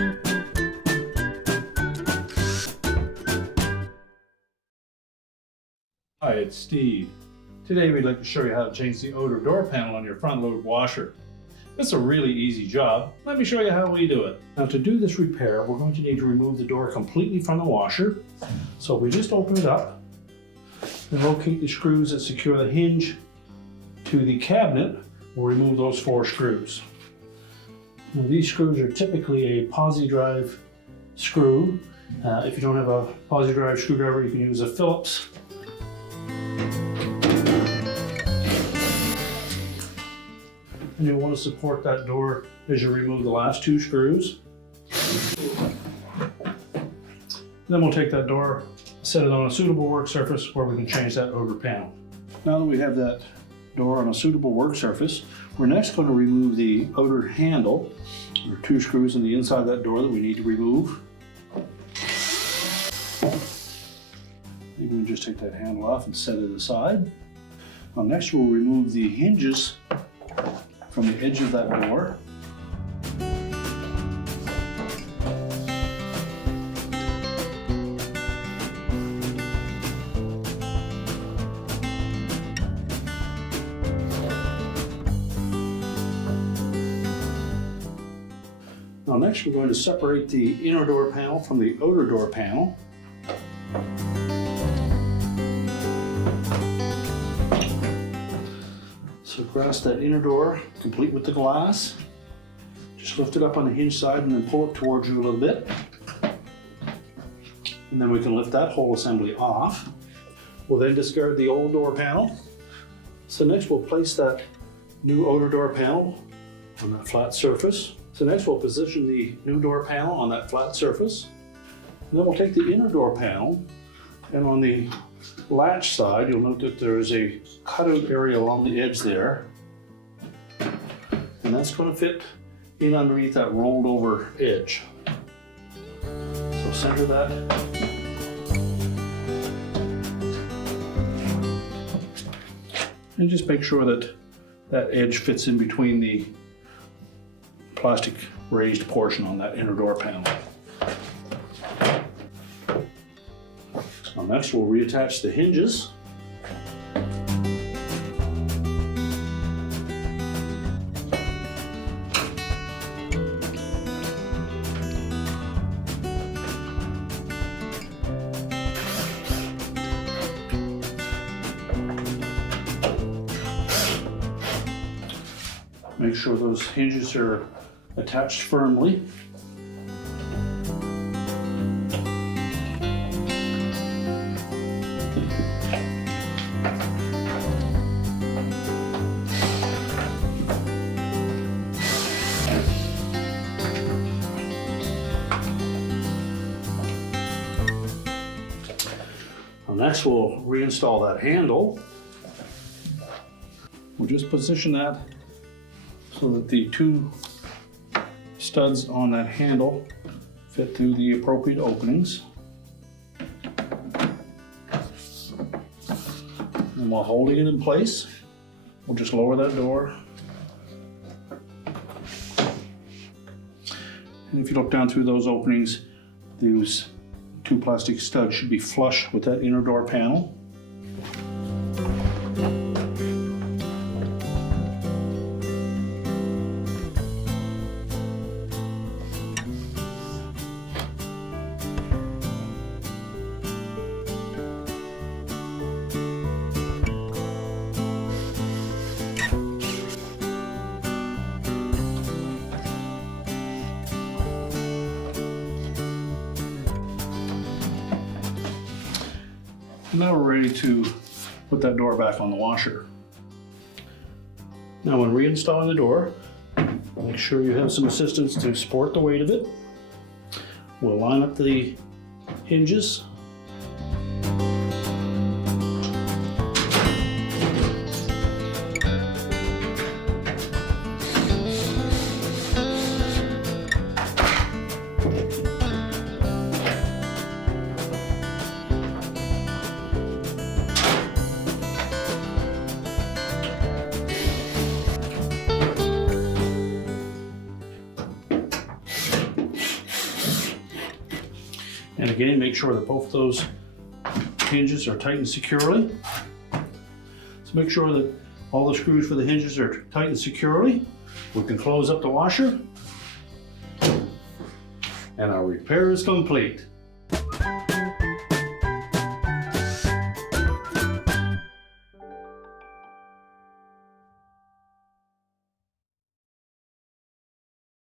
Hi, it's Steve. Today we'd like to show you how to change the Odor door panel on your front load washer. It's a really easy job. Let me show you how we do it. Now to do this repair, we're going to need to remove the door completely from the washer. So we just open it up and locate the screws that secure the hinge to the cabinet. We'll remove those 4 screws. Now these screws are typically a posi drive screw. If you don't have a posi drive screwdriver, you can use a Phillips. And you'll want to support that door as you remove the last 2 screws. Then we'll take that door, set it on a suitable work surface where we can change that Odor panel. Now that we have that door on a suitable work surface, we're next going to remove the Odor handle. There are 2 screws in the inside of that door that we need to remove. Maybe we just take that handle off and set it aside. Now next we'll remove the hinges from the edge of that door. Now next we're going to separate the inner door panel from the Odor door panel. So grasp that inner door, complete with the glass. Just lift it up on the hinge side and then pull it towards you a little bit. And then we can lift that whole assembly off. We'll then discard the old door panel. So next we'll place that new Odor door panel on that flat surface. So next we'll position the new door panel on that flat surface. And then we'll take the inner door panel, and on the latch side, you'll note that there is a cutout area along the edge there. And that's going to fit in underneath that rolled over edge. So center that. And just make sure that that edge fits in between the plastic raised portion on that inner door panel. Next we'll reattach the hinges. Make sure those hinges are attached firmly. Next we'll reinstall that handle. We'll just position that so that the 2 studs on that handle fit through the appropriate openings. And while holding it in place, we'll just lower that door. And if you look down through those openings, those 2 plastic studs should be flush with that inner door panel. Now we're ready to put that door back on the washer. Now when reinstalling the door, make sure you have some assistance to support the weight of it. We'll line up the hinges. And again, make sure that both those hinges are tightened securely. So make sure that all the screws for the hinges are tightened securely. We can close up the washer. And our repair is complete.